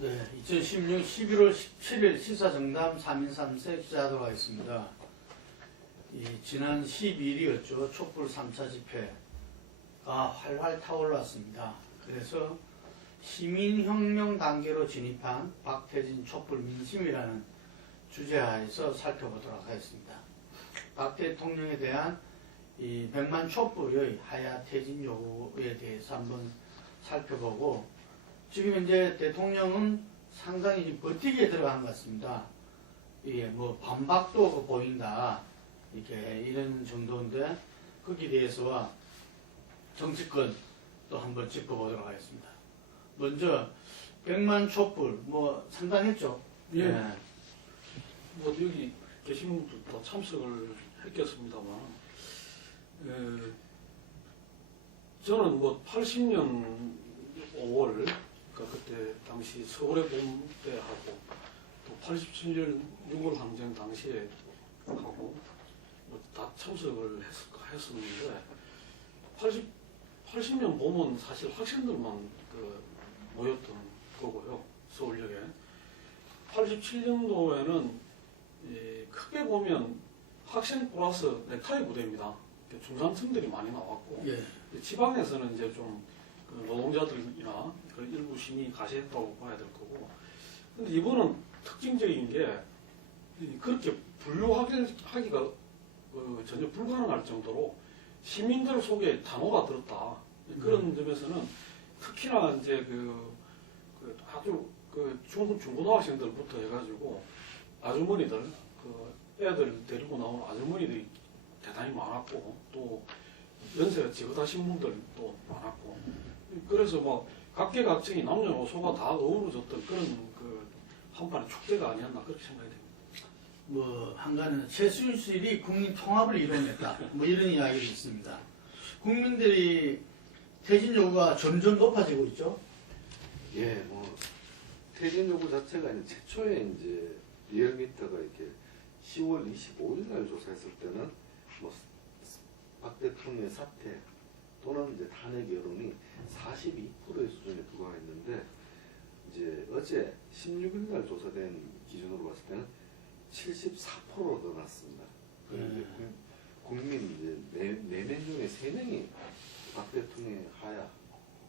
네, 2016 11월 17일 시사정담 3인 3세 시작하도록 하겠습니다. 지난 12일이었죠. 촛불 3차 집회가 활활 타올랐습니다. 그래서 시민혁명 단계로 진입한 박태진 촛불 민심이라는 주제하에서 살펴보도록 하겠습니다. 박 대통령에 대한 이 100만 촛불의 하야 퇴진 요구에 대해서 한번 살펴보고, 지금 이제 대통령은 상당히 버티기에 들어간 것 같습니다. 이게 뭐 반박도 보인다, 이렇게 이런 정도인데, 거기에 대해서와 정치권 또 한번 짚어보도록 하겠습니다. 먼저 100만 촛불 뭐 상당했죠. 예. 네. 뭐 여기 계신 분들 다 참석을 했겠습니다만, 저는 뭐 80년 5월, 그러니까 그때 당시 서울의 봄 때 하고, 또 87년 6월 항쟁 당시에 하고, 뭐 다 참석을 했었는데, 80년 봄은 사실 학생들만 모였던 거고요, 서울역에. 87년도에는 크게 보면 학생 플러스 넥타이 부대입니다. 중산층들이 많이 나왔고, 예. 지방에서는 이제 좀 노동자들이나 일부 시민이 가세했다고 봐야 될 거고, 근데 이번은 특징적인 게 그렇게 분류하기가 전혀 불가능할 정도로 시민들 속에 단호가 들었다. 그런 점에서는 특히나 이제 아주 중고등학생들부터 해가지고 아주머니들, 애들 데리고 나온 아주머니들이 대단히 많았고, 또 연세가 지긋하신 분들도 많았고, 그래서 뭐 각계각층이 남녀노소가 다 어우러졌던 그런 한판의 축제가 아니었나 그렇게 생각이 됩니다. 뭐 한간은 최순실이 국민 통합을 이뤄냈다, 뭐 이런 이야기도 있습니다. 국민들이 퇴진 요구가 점점 높아지고 있죠. 예, 뭐 퇴진 요구 자체가 이제 최초에 이제 리얼미터가 이렇게 10월 25일 날 조사했을 때는 뭐 박 대통령의 사퇴 또는 이제 탄핵 여론이 42%의 수준에 불과했는데, 이제 어제 16일 날 조사된 기준으로 봤을 때는 74%로 늘어났습니다. 그런데 국민 이제 4명 중에 3명이 박 대통령의 하야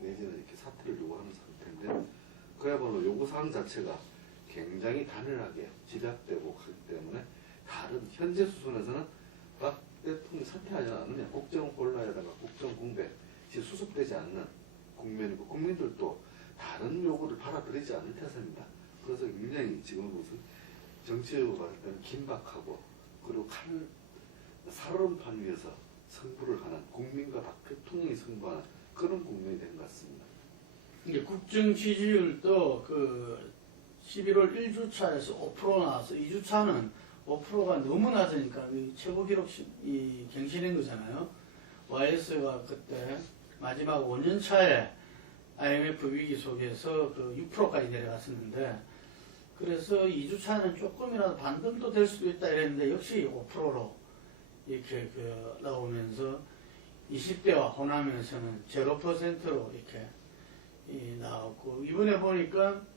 내지는 이렇게 사퇴를 요구하는 상태인데, 그야말로 요구사항 자체가 굉장히 단일하게 집약되고 하기 때문에 다른 현재 수준에서는 박 대통령이 사퇴하지 않느냐, 국정혼란에다가 국정공백, 수습되지 않는 국면이고, 국민들도 다른 요구를 받아들이지 않을 태세입니다. 그래서 굉장히 지금으로서 정치적으로 봤을 때는 긴박하고, 그리고 살얼음판 위에서 승부를 하는, 국민과 박 대통령이 승부하는 그런 국면이 된 것 같습니다. 이제 국정 지지율도 11월 1주차에서 5% 나와서 2주차는 5%가 너무 낮으니까 최고 기록 갱신한 거잖아요. YS가 그때 마지막 5년 차에 IMF 위기 속에서 6%까지 내려갔었는데, 그래서 2주차는 조금이라도 반등도 될 수도 있다 이랬는데, 역시 5%로 이렇게 나오면서 20대와 호남에서는 0%로 이렇게 나왔고, 이번에 보니까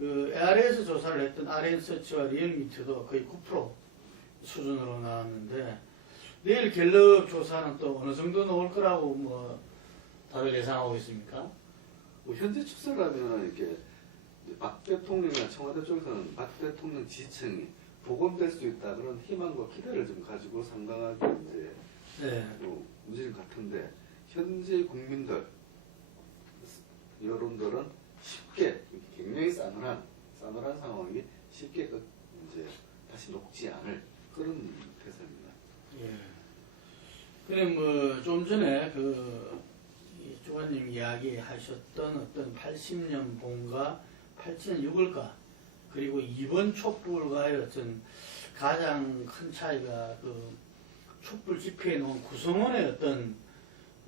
ARS 조사를 했던 RN서치와 리얼미터도 거의 9% 수준으로 나왔는데, 내일 갤럽 조사는 또 어느 정도 나올 거라고 뭐 다들 예상하고 있습니까? 뭐 현재 추세라면 이렇게 박 대통령이나 청와대 쪽에서는 박 대통령 지지층이 복원될 수 있다, 그런 희망과 기대를 좀 가지고 상당하게 이제 움직임 같은데, 현재 국민들 여론들은 쉽게 굉장히 싸늘한 상황이 쉽게 이제 다시 녹지 않을 그런 태세입니다. 예. 그래 뭐 좀 전에 주관님 이야기하셨던 어떤 80년 봄과 80년 6월과 그리고 이번 촛불과의 어떤 가장 큰 차이가 촛불 집회에 놓은 구성원의 어떤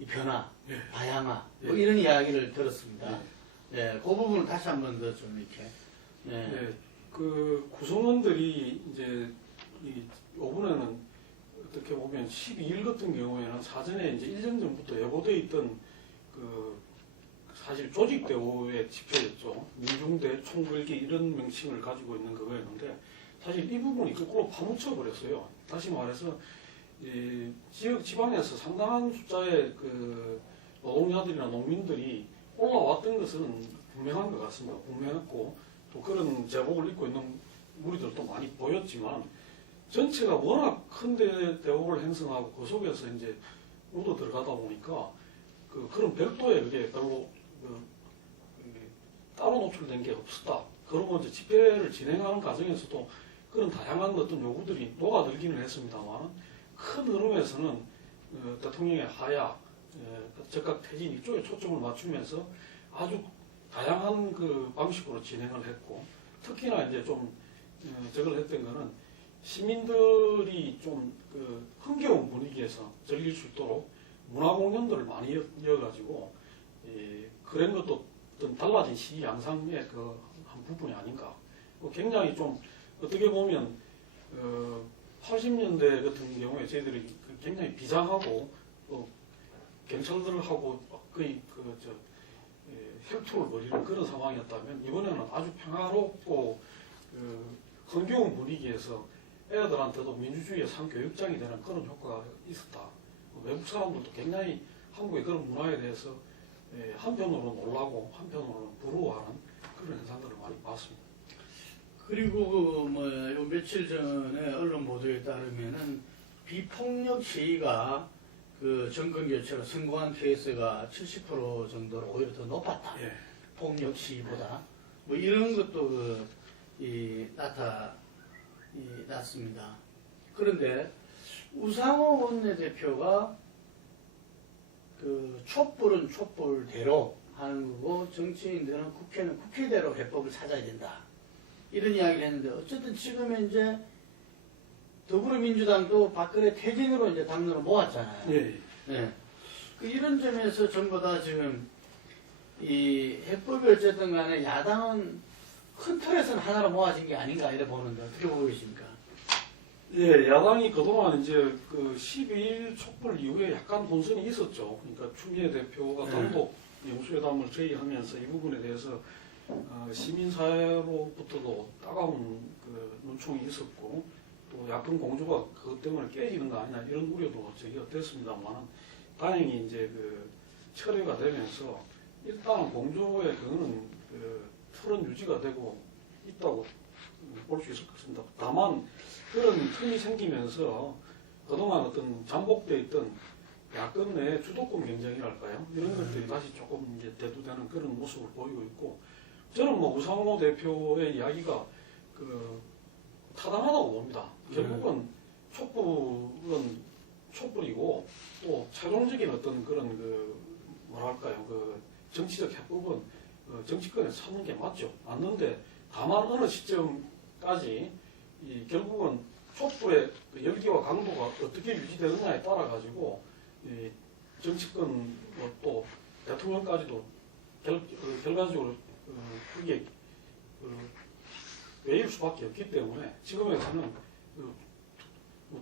이 변화, 다양화, 뭐 이런 이야기를 들었습니다. 네, 그 부분을 다시 한 번 더 좀 이렇게. 네, 구성원들이 이제 이번에는 어떻게 보면 12일 같은 경우에는 사전에 이제 1년 전부터 예고돼 있던 사실 조직대우의 집회였죠. 민중대 총궐기 이런 명칭을 가지고 있는 그거였는데 사실 이 부분이 거꾸로 파묻혀 버렸어요. 다시 말해서 이 지역 지방에서 상당한 숫자의 그 노동자들이나 농민들이 올라왔던 것은 분명한 것 같습니다. 분명했고 또 그런 제복을 입고 있는 무리들도 많이 보였지만 전체가 워낙 큰 대우를 형성하고 그 속에서 이제 묻어 들어가다 보니까 그런 별도의 그게 별로 따로 노출된 게 없었다. 그러고 이제 집회를 진행하는 과정에서도 그런 다양한 어떤 요구들이 녹아들기는 했습니다만 큰 흐름에서는 대통령의 하야, 즉각 퇴진 이쪽에 초점을 맞추면서 아주 다양한 그 방식으로 진행을 했고 특히나 이제 좀 저걸 했던 거는 시민들이 좀 그 흥겨운 분위기에서 즐길 수 있도록 문화 공연들을 많이 이어가지고 그런 것도 어떤 달라진 시기 양상의 그 한 부분이 아닌가. 굉장히 좀 어떻게 보면 80년대 같은 경우에 저희들이 굉장히 비장하고 경찰들하고 거의 혈투를 벌이는 그런 상황이었다면 이번에는 아주 평화롭고 흥겨운 분위기에서 애들한테도 민주주의의 상교육장이 되는 그런 효과가 있었다. 외국 사람들도 굉장히 한국의 그런 문화에 대해서 한편으로는 놀라고 한편으로는 부러워하는 그런 현상들을 많이 봤습니다. 그리고 요 며칠 전에 언론 보도에 따르면은 비폭력 시위가 그 정권 교체로 성공한 케이스가 70% 정도로 오히려 더 높았다. 예. 폭력 시위보다 뭐 이런 것도 났습니다. 그런데 우상호 원내대표가 그 촛불은 촛불대로 하는 거고 정치인들은 국회는 국회대로 해법을 찾아야 된다. 이런 이야기를 했는데 어쨌든 지금 이제 더불어민주당도 박근혜 퇴진으로 이제 당론을 모았잖아요. 예. 네. 이런 점에서 전부 다 지금 이 해법이 어쨌든 간에 야당은 큰 틀에서는 하나로 모아진 게 아닌가 이래 보는데 어떻게 보고 계십니까? 예, 야당이 그동안 이제 그 12일 촛불 이후에 약간 혼선이 있었죠. 그러니까 추미애 대표가 단독 영수회담을 저희하면서 이 부분에 대해서 시민사회로부터도 따가운 그 눈총이 있었고 또 야권 공조가 그것 때문에 깨지는 거 아니냐 이런 우려도 저희가 됐습니다만 다행히 이제 그 철회가 되면서 일단 공조의 그거는 그 틀은 유지가 되고 있다고 볼 수 있을 것 같습니다. 다만 그런 틈이 생기면서 그동안 어떤 잠복되어 있던 야권 내 주도권 경쟁이랄까요? 이런 것들이 다시 조금 이제 대두되는 그런 모습을 보이고 있고 저는 뭐 우상호 대표의 이야기가 그 타당하다고 봅니다. 결국은 촛불은 촛불이고 또 최종적인 어떤 그런 그 뭐랄까요? 그 정치적 해법은 정치권에 찾는 게 맞는데 다만 어느 시점까지 결국은 촛불의 그 열기와 강도가 어떻게 유지되느냐에 따라 가지고 정치권 또 대통령까지도 결과적으로 그게 외일 수밖에 없기 때문에 지금에서는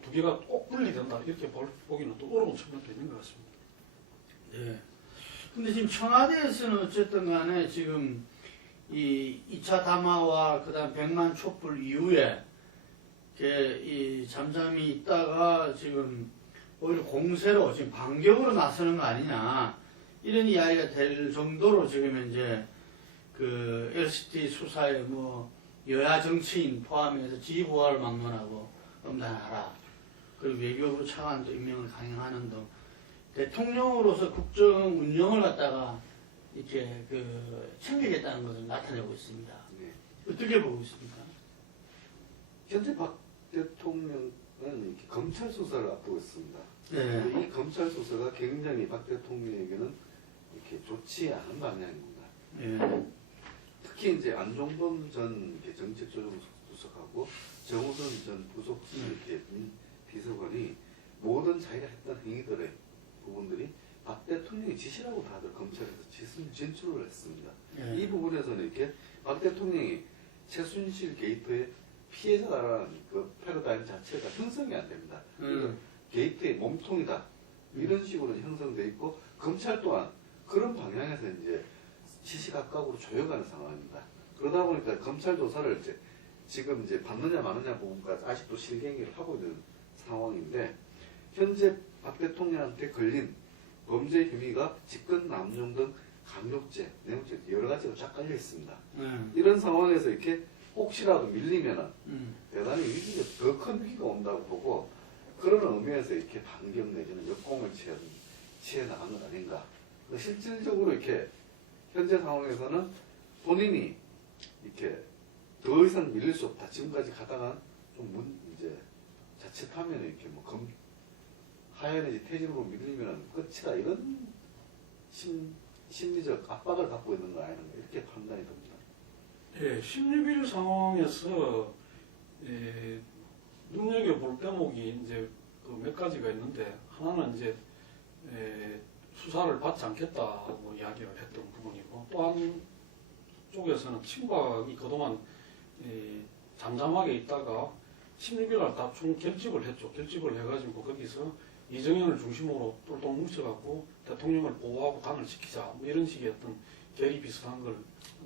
두 개가 꼭 분리된다 이렇게 보기는 또 어려운 측면도 있는 것 같습니다. 네. 근데 지금 청와대에서는 어쨌든 간에 지금 이 2차 담화와 그다음 100만 촛불 이후에 이 잠잠히 있다가 지금 오히려 공세로 지금 반격으로 나서는 거 아니냐 이런 이야기가 될 정도로 지금 이제 그 LCT 수사에 뭐 여야 정치인 포함해서 지휘부활을 막론하고 엄단하라 그리고 외교부 차관도 임명을 강행하는 등 대통령으로서 국정 운영을 갖다가 이렇게 그 챙기겠다는 것을 나타내고 있습니다. 네. 어떻게 보고 있습니까? 현재 박 대통령은 이렇게 검찰 수사를 앞두고 있습니다. 네. 근데 이 검찰 수사가 굉장히 박 대통령에게는 이렇게 좋지 않은 방향입니다. 네. 특히 이제 안종범 전 정책조정수석하고 정우선 전 부속 이렇게 비서관이 모든 자기가 했던 행위들의 부분들이 박 대통령의 지시라고 다들 검찰에서 진술을 했습니다. 네. 이 부분에서는 이렇게 박 대통령이 최순실 게이트의 피해자라는 그 패러다임 자체가 형성이 안 됩니다. 게이트의 몸통이다. 이런 식으로 형성돼 있고 검찰 또한 그런 방향에서 이제 시시각각으로 조여가는 상황입니다. 그러다 보니까 검찰 조사를 이제 지금 이제 받느냐 마느냐 부분까지 아직도 실갱이를 하고 있는 상황인데, 현재 박 대통령한테 걸린 범죄 혐의가 직권 남용 등 강력죄, 내용죄 여러 가지가 쫙 깔려 있습니다. 이런 상황에서 이렇게 혹시라도 밀리면은 대단히 위기가 더 큰 위기가 온다고 보고, 그런 의미에서 이렇게 반경 내지는 역공을 취해 나간 것 아닌가. 실질적으로 이렇게 현재 상황에서는 본인이 이렇게 더 이상 밀릴 수 없다. 지금까지 가다가 좀 이제 자칫하면 이렇게 뭐 하야내지 퇴진으로 밀리면 끝이다. 이런 심리적 압박을 갖고 있는 거 아닌가 이렇게 판단이 됩니다. 예, 16일 상황에서 눈여겨볼 대목이 이제 그 몇 가지가 있는데, 하나는 이제 수사를 받지 않겠다고 이야기를 했던 부분이고, 또 한 쪽에서는 친박이 그동안 잠잠하게 있다가 16일 날 다 총 결집을 했죠. 결집을 해가지고 거기서 이정현을 중심으로 똘똘 뭉쳐갖고 대통령을 보호하고 당을 지키자, 뭐 이런 식의 어떤 결의 비슷한 걸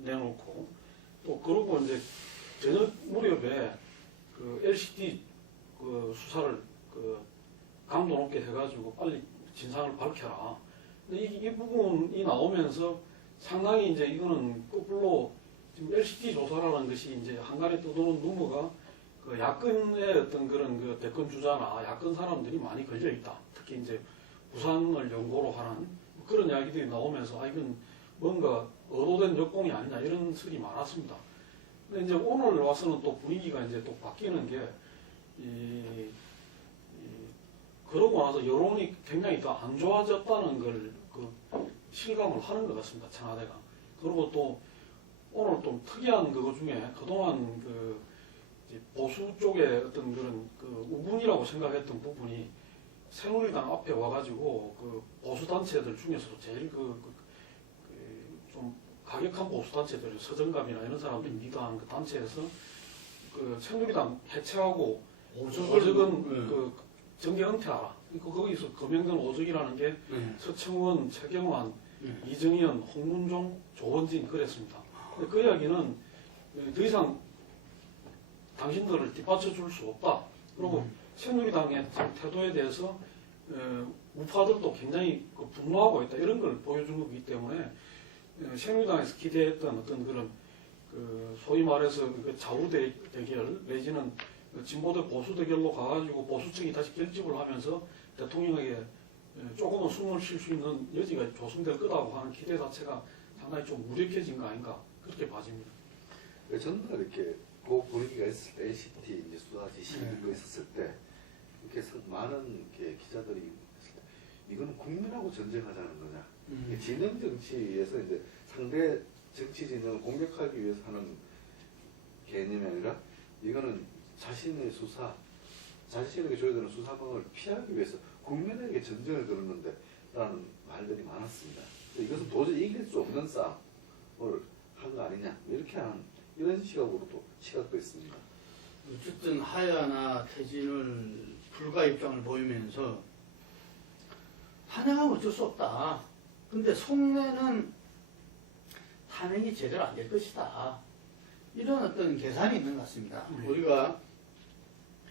내놓고, 또 그러고 이제 저녁 무렵에 그 LCD 그 수사를 그 강도 높게 해가지고 빨리 진상을 밝혀라. 근데 이 부분이 나오면서 상당히 이제 이거는 거꾸로 지금 LCD 조사라는 것이 이제 한간에 떠도는 루머가 그 야권의 어떤 그런 그 대권 주자나 야권 사람들이 많이 걸려 있다. 특히 이제 부산을 연고로 하는 그런 이야기들이 나오면서 이건 뭔가 의도된 역공이 아니냐 이런 설이 많았습니다. 근데 이제 오늘 와서는 또 분위기가 이제 또 바뀌는 게 그러고 나서 여론이 굉장히 더 안 좋아졌다는 걸 그 실감을 하는 것 같습니다. 청와대가. 그리고 또 오늘 좀 특이한 그거 중에 그동안 그 보수 쪽에 어떤 그런 그 우군이라고 생각했던 부분이 새누리당 앞에 와가지고 그 보수 단체들 중에서도 제일 좀 가격한 보수 단체들, 서정갑이나 이런 사람들이 리더한 그 단체에서 그 새누리당 해체하고 오적은 그 정계 은퇴하라. 거기서 거명된 오적이라는 게 서청원, 최경환, 이정현, 홍문종, 조원진 그랬습니다. 근데 그 이야기는 더 이상 당신들을 뒷받쳐 줄 수 없다. 그리고 새누리당의 태도에 대해서 우파들도 굉장히 분노하고 있다. 이런 걸 보여준 거기 때문에 새누리당에서 기대했던 어떤 그런 그 소위 말해서 그 좌우 대결 내지는 진보대 보수 대결로 가가지고 보수 측이 다시 결집을 하면서 대통령에게 조금은 숨을 쉴 수 있는 여지가 조성될 거다고 하는 기대 자체가 상당히 좀 무력해진 거 아닌가 그렇게 봐집니다. 전날 이렇게 그 분위기가 있을 때 NCT 이제 수사 지시가 있었을 때 이렇게 많은 이렇게 기자들이 있을 때 이거는 국민하고 전쟁하자는 거냐? 진영 정치에서 이제 상대 정치 진영을 공격하기 위해서 하는 개념이 아니라 이거는 자신의 수사, 자신에게 줘야 되는 수사방을 피하기 위해서 국민에게 전쟁을 걸었는데 라는 말들이 많았습니다. 이것은 도저히 이길 수 없는 싸움을 한 거 아니냐 이렇게 하는 이런 시각도 있습니다. 어쨌든 하야나 퇴진을 불가 입장을 보이면서 탄핵하면 어쩔 수 없다. 근데 속내는 탄핵이 제대로 안 될 것이다. 이런 어떤 계산이 있는 것 같습니다. 우리가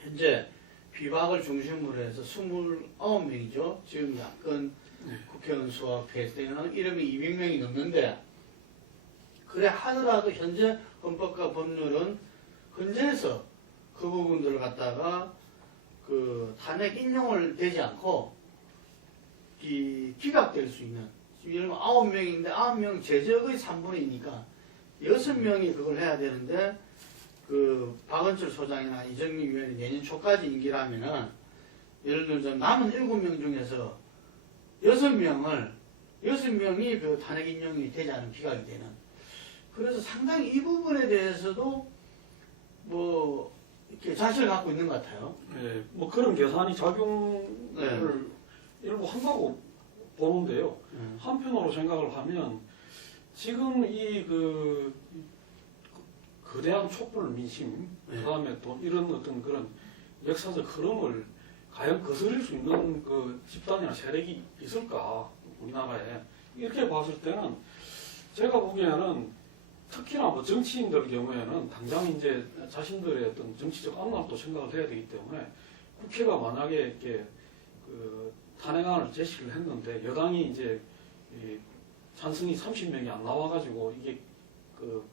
현재 비박을 중심으로 해서 29명이죠. 지금 야권 국회의원 수와 배수되는 이름이 200명이 넘는데, 그래 하더라도 현재 헌법과 법률은 헌재에서 그 부분들을 갖다가 그 탄핵 인용을 되지 않고 기각될 수 있는, 예를 들면 9명인데 9명 제적의 3분의 2니까 6명이 그걸 해야 되는데, 그 박원철 소장이나 이정미 위원이 내년 초까지 임기를 하면은 예를 들어서 남은 7명 중에서 6명이 그 탄핵 인용이 되지 않은 기각이 되는. 그래서 상당히 이 부분에 대해서도 뭐 이렇게 자신을 갖고 있는 것 같아요. 네, 뭐 그런 계산이 작용을 일부 한다고 보는데요. 한편으로 생각을 하면 지금 이 거대한 촛불 민심, 그다음에 또 이런 어떤 그런 역사적 흐름을 과연 거스릴 수 있는 그 집단이나 세력이 있을까 우리나라에, 이렇게 봤을 때는 제가 보기에는 특히나 뭐 정치인들 경우에는 당장 이제 자신들의 어떤 정치적 앞날도 생각을 해야 되기 때문에 국회가 만약에 이렇게 그 탄핵안을 제시를 했는데 여당이 이제 이 찬성이 30명이 안 나와가지고 이게 그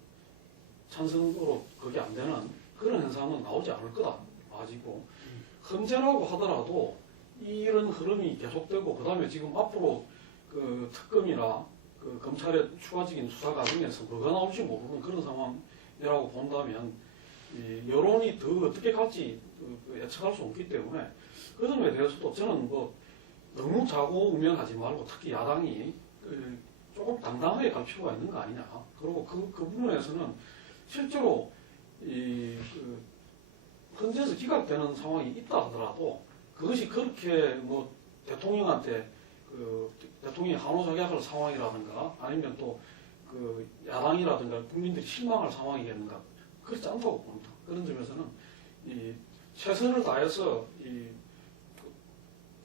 찬성으로 그게 안 되는 그런 현상은 나오지 않을 거다 아직고 헌재라고 하더라도 이런 흐름이 계속되고 그다음에 지금 앞으로 그 특검이나 그 검찰의 추가적인 수사 과정에서 뭐가 나올지 모르는 그런 상황이라고 본다면 이 여론이 더 어떻게 갈지 예측할 수 없기 때문에 그 점에 대해서도 저는 뭐 너무 자고우면하지 말고 특히 야당이 조금 당당하게 갈 필요가 있는 거 아니냐. 그리고 그 부분에서는 실제로 그 헌재에서 기각되는 상황이 있다 하더라도 그것이 그렇게 뭐 대통령한테 그 대통령이 한호작용할 상황이라든가 아니면 또 그 야당이라든가 국민들이 실망할 상황이겠는가 그렇지 않다고 봅니다. 그런 점에서는 이 최선을 다해서 이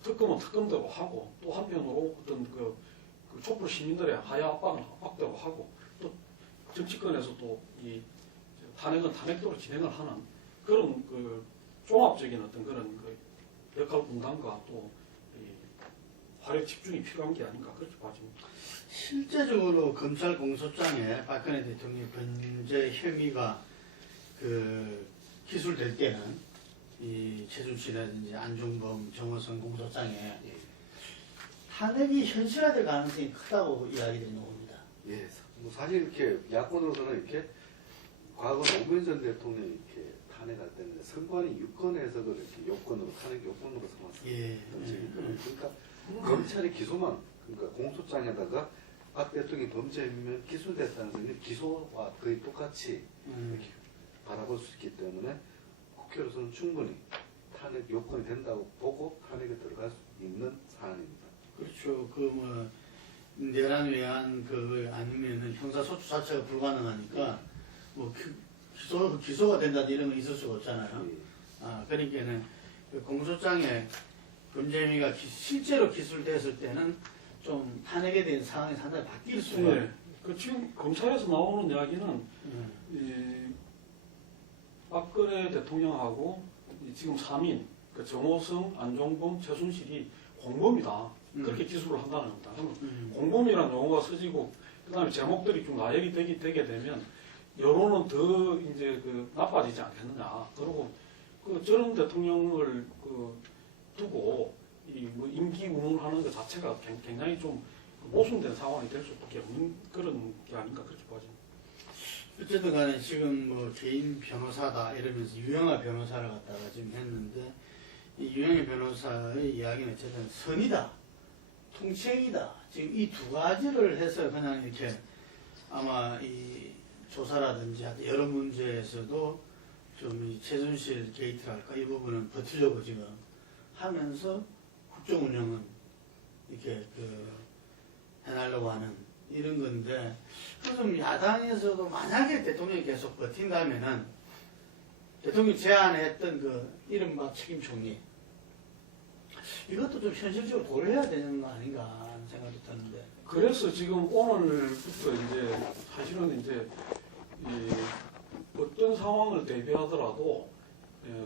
특검은 특검대로 하고 또 한편으로 어떤 그 촛불 시민들의 하야 압박은 압박대로 하고 또 정치권에서도 이 탄핵은 탄핵대로 진행을 하는 그런 그 종합적인 어떤 그런 그 역할 분담과 또 화력 집중이 필요한 게 아닌가 그렇게 봐집니다. 실제적으로 검찰 공소장에 박근혜 대통령 범죄 혐의가 그 기술될 때는 이 최순실이라든지 안종범, 정호성 공소장에 탄핵이 현실화될 가능성이 크다고 이야기들이 나옵니다. 예, 뭐 사실 이렇게 야권으로서는 이렇게 과거 노무현 전 대통령이 이렇게 탄핵할 때는 선관위 유권 해석을 이렇게 요건으로 탄핵 요건으로 삼았어요. 예. 그러니까 검찰이 기소만 그러니까 공소장에다가 박 대통령이 범죄면 기소됐다는 것은 기소와 거의 똑같이 이렇게 바라볼 수 있기 때문에 국회로서는 충분히 탄핵 요건이 된다고 보고 탄핵에 들어갈 수 있는 사안입니다. 그렇죠. 그 뭐 내란 외환 그 아니면은 형사소추 자체가 불가능하니까 뭐 기소가 된다 이런 건 있을 수가 없잖아요. 아 그러니까는 그 공소장에 범죄 혐의가 실제로 기술됐을 때는 좀 탄핵에 대한 상황이 상당히 바뀔 수가. 네. 그 지금 검찰에서 나오는 이야기는 이 박근혜 대통령하고 지금 3인 그 정호성, 안종범, 최순실이 공범이다. 그렇게 기술을 한다는 겁니다. 공범이라는 용어가 써지고 그다음에 제목들이 좀 나열이 되게 되면 여론은 더 이제 그 나빠지지 않겠느냐. 그리고 그 저런 대통령을 그 두고 이 뭐 임기 운운하는 것 자체가 굉장히 좀 모순된 상황이 될 수밖에 없는 그런 게 아닌가 그렇게 봐집니다. 어쨌든 간에 지금 뭐 개인 변호사다 이러면서 유영아 변호사를 갖다가 지금 했는데 이 유영아 변호사의 이야기는 어쨌든 선이다, 통치행위다. 지금 이 두 가지를 해서 그냥 이렇게 아마 이 조사라든지 여러 문제에서도 좀 이 최순실 게이트랄까 이 부분은 버티려고 지금 하면서 국정 운영은 이렇게 그 해나려고 하는 이런 건데 좀 야당에서도 만약에 대통령이 계속 버틴다면은 대통령이 제안했던 그 이른바 책임 총리 이것도 좀 현실적으로 고려해야 되는 거 아닌가 하는 생각도 드는데. 그래서 지금 오늘부터 이제 사실은 이제 이 어떤 상황을 대비하더라도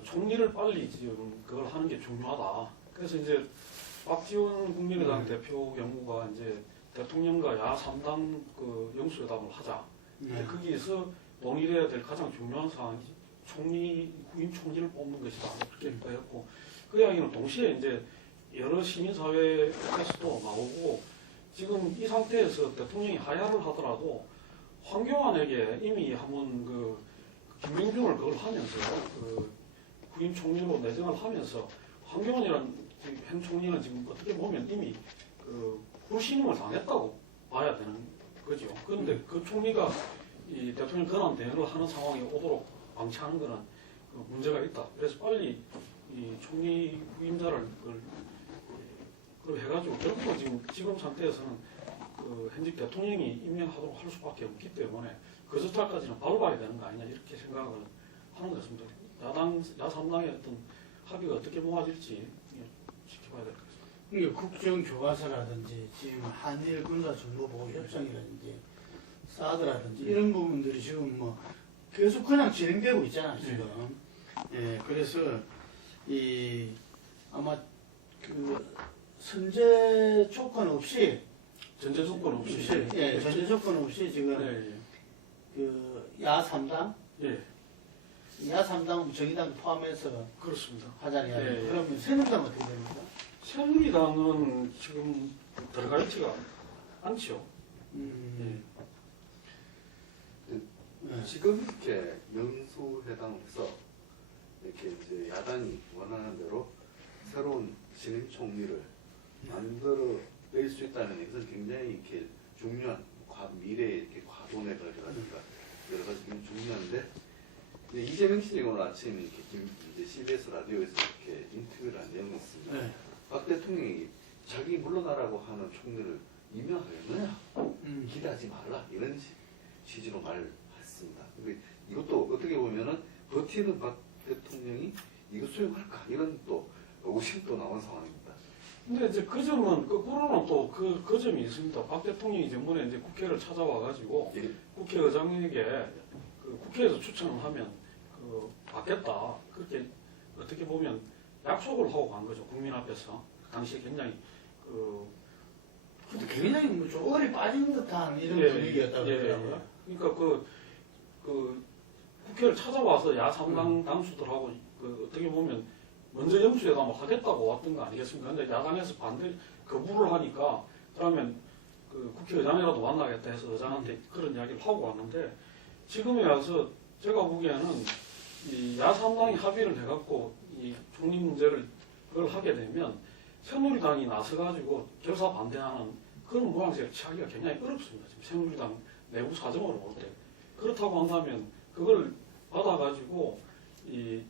총리를 빨리 지금 그걸 하는 게 중요하다. 그래서 이제 박지원 국민의당 대표 경우가 이제 대통령과 야3당 그 영수회담을 하자. 거기에서 논의해야 될 가장 중요한 사항이 후임 총리를 뽑는 것이다. 그렇게 했고 그 이야기는 동시에 이제 여러 시민사회에서도 나오고 지금 이 상태에서 대통령이 하야를 하더라도 황교안에게 이미 한번 그 김명중을 그걸 하면서 그 후임 총리로 내정을 하면서 황교안이란 현 총리는 지금 어떻게 보면 이미 그 불신임을 당했다고 봐야 되는 거죠. 그런데 그 총리가 이 대통령 권한 대행을 하는 상황이 오도록 방치하는 것은 그 문제가 있다. 그래서 빨리 이 총리 후임자를 그걸 해가지고 결국 지금 상태에서는 그 현직 대통령이 임명하도록 할 수밖에 없기 때문에 그 숫자까지는 바로 봐야 되는 거 아니냐 이렇게 생각을 하는 것 같습니다. 야3당의 어떤 합의가 어떻게 모아질지 지켜봐야 될 것 같습니다. 그러니까 국정교과서라든지 지금 한일 군사 정보보호 협정이라든지 사드라든지 이런 부분들이 지금 뭐 계속 그냥 진행되고 있잖아 지금. 예, 그래서 이 아마 그 선제 조건 없이 전제 조건 없이. 예, 전제 조건 없이 지금 예, 그 야 3당, 예, 예, 야 3당 정의당 포함해서 그렇습니다. 하자는 이야기. 예, 예. 그러면 새누리당 어떻게 됩니까? 새누리당은 지금 들어가 있지가 않죠. 음, 예. 지금 이렇게 영수회담을 해서 이렇게 이제 야당이 원하는 대로 새로운 신임 총리를 만들어 낼 수 있다는 것은 굉장히 이렇게 중요한 미래의 이렇게 과도내 가지고가 여러 가지 굉장히 중요한데 이제 이재명 씨가 오늘 아침에 이렇게 이제 CBS 라디오에서 이렇게 인터뷰를 한 내용이 있습니다. 네. 박 대통령이 자기 물러나라고 하는 총리를 임명하겠느냐 기대하지 말라 이런 취지로 말했습니다. 근데 이것도 어떻게 보면은 버티는 박 대통령이 이거 수용할까 이런 또 의심도 나온 상황입니다. 근데 이제 그 점은 거꾸로는 또 그 점이 있습니다. 박 대통령이 전번에 이제 국회를 찾아와가지고 예. 국회의장에게 그 국회에서 추천을 하면 받겠다 그렇게 어떻게 보면 약속을 하고 간 거죠. 국민 앞에서 당시에 굉장히 근데 굉장히 뭐좀 얼이 빠진 듯한 이런 예, 분위기였다고 그러더라고요. 그러니까 국회를 찾아와서 야3당 당수들하고 어떻게 보면 먼저 영수회담을 하겠다고 왔던 거 아니겠습니까? 근데 야당에서 거부를 하니까 그러면 국회의장이라도 만나겠다 해서 의장한테 그런 이야기를 하고 왔는데 지금에 와서 제가 보기에는 이 야3당이 합의를 해갖고 이 총리 문제를 그걸 하게 되면 새누리당이 나서가지고 결사 반대하는 그런 모양새를 취하기가 굉장히 어렵습니다. 지금 새누리당 내부 사정으로 볼 때. 그렇다고 한다면 그걸 받아가지고 이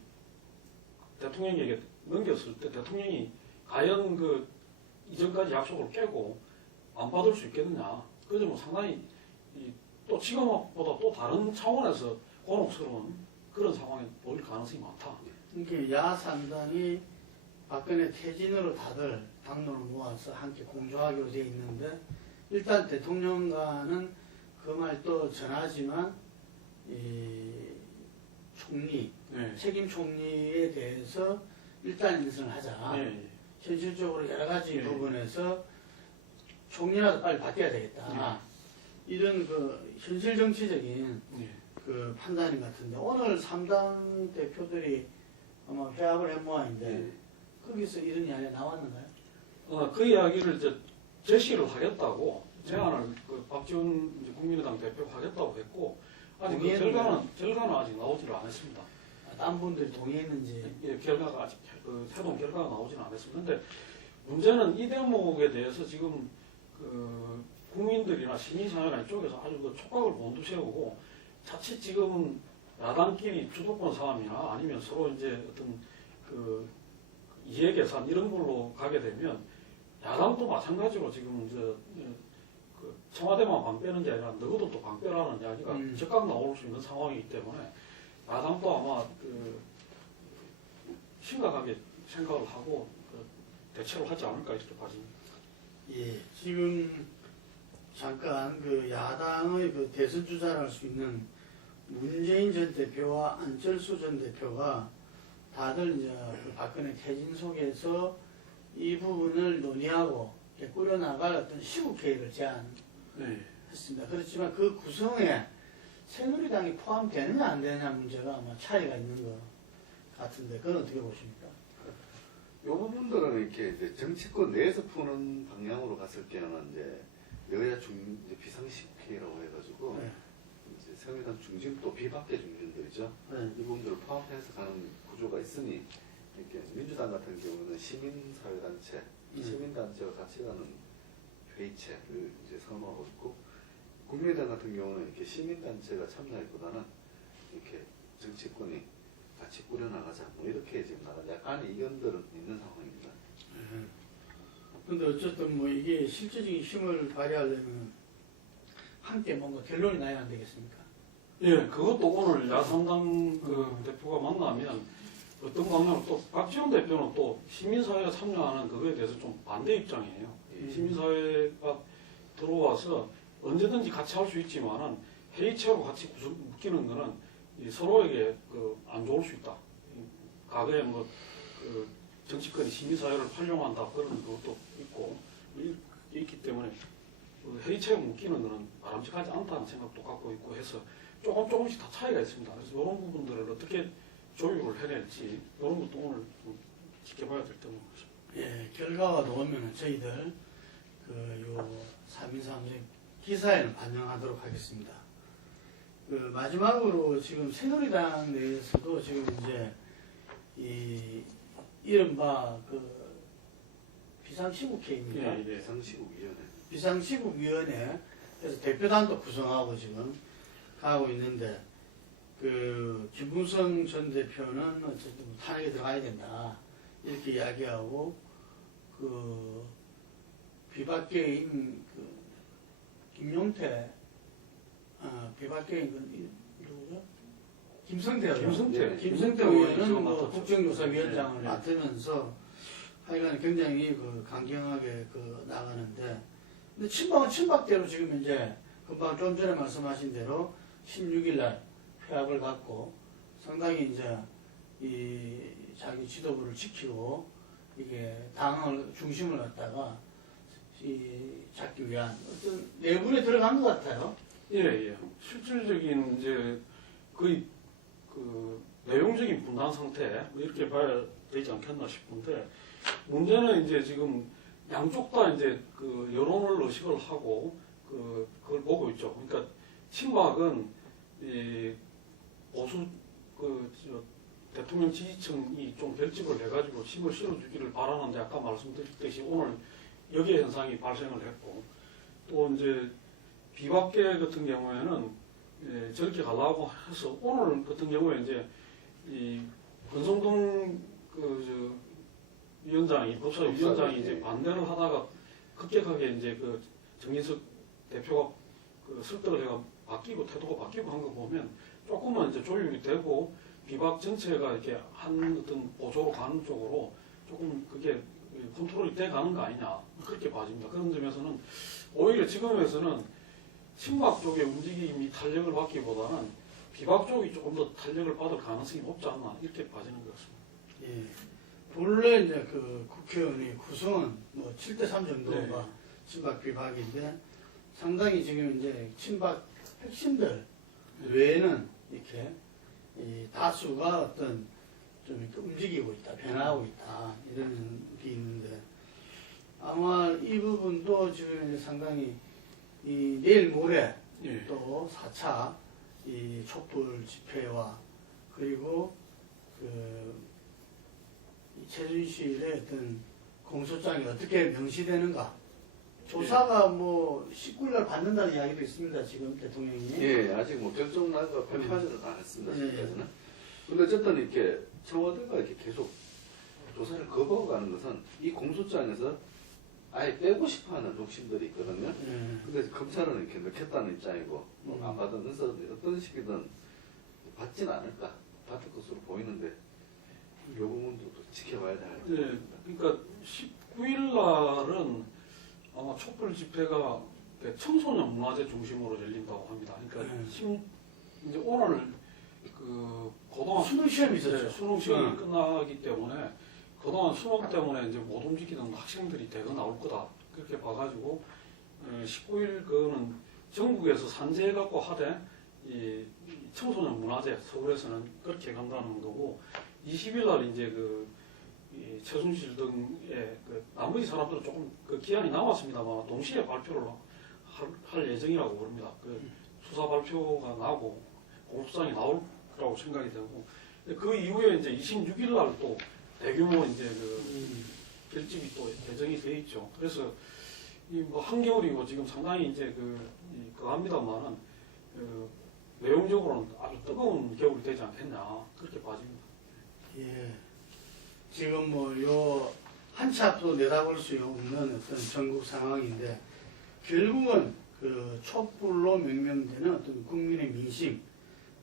대통령에게 넘겼을 때 대통령이 과연 이전까지 약속을 깨고 안 받을 수 있겠느냐. 그 점은 상당히 또 지금보다 또 다른 차원에서 곤혹스러운 그런 상황에 보일 가능성이 많다. 이게 야 3당이 박근혜 퇴진으로 다들 당론을 모아서 함께 공조하기로 돼 있는데 일단 대통령과는 그 말 또 전하지만 이 총리 네. 책임 총리에 대해서 일단 인선을 하자. 네. 현실적으로 여러 가지 네. 부분에서 총리라도 빨리 바뀌어야 되겠다. 이런 현실 정치적인 네. 판단인 것 같은데 오늘 3당 대표들이 아마 회합을 한 모양인데 거기서 이런 이야기가 나왔는가요? 그 이야기를 이제 제시를 하겠다고 제안을 박지원 이제 국민의당 대표가 하겠다고 했고 아직 결과는 아직 나오지를 않았습니다. 딴 분들이 동의했는지. 예, 결과가 아직 최종 결과가 나오지는 않았습니다. 근데 문제는 이 대목에 대해서 지금 국민들이나 시민사회나 이쪽에서 아주 촉각을 곤두세우고 자칫 지금 야당끼리 주도권 싸움이나 아니면 서로 이제 어떤 이해 계산 이런 걸로 가게 되면 야당도 마찬가지로 지금 청와대만 방 빼는 게 아니라 너희도 또 방 빼라는 이야기가 즉각 나올 수 있는 상황이기 때문에 야당도 아마 심각하게 생각을 하고 대처를 하지 않을까 이렇게 봐집니다. 예, 지금 잠깐 야당의 대선 주자를 할 수 있는 문재인 전 대표와 안철수 전 대표가 다들 이제 박근혜 퇴진 속에서 이 부분을 논의하고 꾸려나갈 어떤 시국회의를 제안했습니다. 그렇지만 그 구성에 새누리당이 포함되느냐 안 되느냐 문제가 아마 차이가 있는 것 같은데 그건 어떻게 보십니까? 이 부분들은 이렇게 이제 정치권 내에서 푸는 방향으로 갔을 때는 이제 여야 이제 비상시국회라고 해가지고 네. 이제 새누리당 중진 또 비박계 중진들이죠. 네. 이 부분들을 포함해서 가는 구조가 있으니 이렇게 민주당 같은 경우는 시민사회단체, 이 시민단체와 같이 가는 회의체를 이제 선호하고 있고 국민의당 같은 경우는 이렇게 시민단체가 참여하기보다는 이렇게 정치권이 같이 꾸려나가자 뭐 이렇게 지금 나가 약간의 이견들은 있는 상황입니다. 근데 어쨌든 이게 실질적인 힘을 발휘하려면 함께 뭔가 결론이 나야 안 되겠습니까? 예, 그것도 오늘 야삼당 대표가 만나면 어떤 방향으로 또 박지원 대표는 또 시민사회가 참여하는 그거에 대해서 좀 반대 입장이에요. 시민사회가 들어와서 언제든지 같이 할 수 있지만은 회의체로 같이 묶이는 거는 이 서로에게 안 좋을 수 있다. 과거에 그 정치권이 시민사회를 활용한다 그런 것도 있고 있기 때문에 그 회의체로 묶이는 거는 바람직하지 않다는 생각도 갖고 있고 해서 조금씩 다 차이가 있습니다. 그래서 이런 부분들을 어떻게 조율을 해낼지 이런 것도 오늘 좀 지켜봐야 될 때문 같습니다. 예, 결과가 나오면 저희들 요 3인 사무직 기사에는 반영하도록 하겠습니다. 마지막으로 지금 새누리당 내에서도 지금 이제 이른바 비상시국회입니다. 예, 예. 비상시국위원회 그래서 대표단도 구성하고 지금 가고 있는데 김무성 전 대표는 어쨌든 탄핵에 들어가야 된다 이렇게 이야기하고 비박계인 김용태 비박계인 누구죠? 김성태 의원은 국정조사위원장을 맡으면서 하여간 굉장히 강경하게 나가는데 근데 친박은 친박대로 지금 이제 금방 좀 전에 말씀하신 대로 16일 날 회합을 갖고 상당히 이제 이 자기 지도부를 지키고 이게 당을 중심을 갖다가 잡기 위한 어떤 내분에 들어간 것 같아요. 예. 실질적인 이제 거의 내용적인 분단 상태 이렇게 봐야 되지 않겠나 싶은데 문제는 이제 지금 양쪽 다 이제 여론을 의식을 하고 그걸 보고 있죠. 그러니까 친박은 이 보수 대통령 지지층이 좀 결집을 해가지고 힘을 실어주기를 바라는데 아까 말씀드렸듯이 오늘 여기에 현상이 발생을 했고 또 이제 비박계 같은 경우에는 저렇게 가려고 해서 오늘 같은 경우에 이제 이 권성동 위원장이 법사위원장이 이제 반대를 하다가 급격하게 이제 정인석 대표가 설득을 해가 바뀌고 태도가 바뀌고 한 거 보면 조금만 이제 조율이 되고 비박 전체가 이렇게 한 어떤 보조로 가는 쪽으로 조금 그게 컨트롤이 돼 가는 거 아니냐 그렇게 봐집니다. 그런 점에서는 오히려 지금에서는 친박 쪽의 움직임이 탄력을 받기보다는 비박 쪽이 조금 더 탄력을 받을 가능성이 높지 않나 이렇게 봐지는 것 같습니다. 예. 본래 이제 국회의원의 구성은 7대3 정도가 네. 친박 비박인데 상당히 지금 이제 친박 핵심들 외에는 이렇게 이 다수가 어떤 좀 이렇게 움직이고 있다, 변화하고 있다 이런 게 있는데 아마 이 부분도 지금 이제 상당히 내일 모레 예. 또 4차 이 촛불 집회와 그리고 이 최순실의 어떤 공소장이 어떻게 명시되는가 조사가 19일날 받는다는 이야기도 있습니다. 지금 대통령이. 예, 아직 결정 나가 발표하지는 않았습니다. 예. 지금까지는. 근데 어쨌든 이렇게 청와대가 이렇게 계속 조사를 거부하는 것은 이 공소장에서 아예 빼고 싶어하는 욕심들이 있거든요. 예. 근데 검찰은 이렇게 넣겠다는 입장이고 안 받으면서 어떤 식이든 받진 않을까 받을 것으로 보이는데 이 부분도 또 지켜봐야 될 것 네, 같습니다. 그러니까 19일 날은 아마 촛불 집회가 청소년 문화재 중심으로 열린다고 합니다. 그러니까 이제 오늘 그동안 수능 시험이 있었죠. 네, 수능 시험이 끝나기 때문에 그동안 수능 때문에 이제 못 움직이던 학생들이 대거 나올 거다 그렇게 봐가지고 19일 그거는 전국에서 산재해갖고 하되 이 청소년 문화재 서울에서는 그렇게 간다는 거고 20일 날 이제 이 최순실 등의 나머지 사람들은 조금 기한이 남았습니다만 동시에 발표를 할 예정이라고 그럽니다. 수사 발표가 나고 공소장이 나올 거라고 생각이 되고 그 이후에 이제 26일 날 또 대규모 이제 결집이 또 예정이 돼 있죠. 그래서 이 한겨울이고 지금 상당히 이제 합니다만은 내용적으로는 아주 뜨거운 겨울이 되지 않겠냐 그렇게 봐집니다. 예. 지금 요 한 치 앞도 내다볼 수 없는 어떤 전국 상황인데 결국은 촛불로 명명되는 어떤 국민의 민심,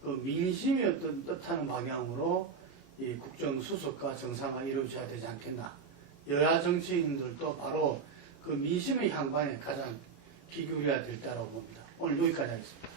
민심이 어떤 뜻하는 방향으로 이 국정 수습과 정상화 이루어져야 되지 않겠나. 여야 정치인들도 바로 그 민심의 향방에 가장 기울여야 될 때라고 봅니다. 오늘 여기까지 하겠습니다.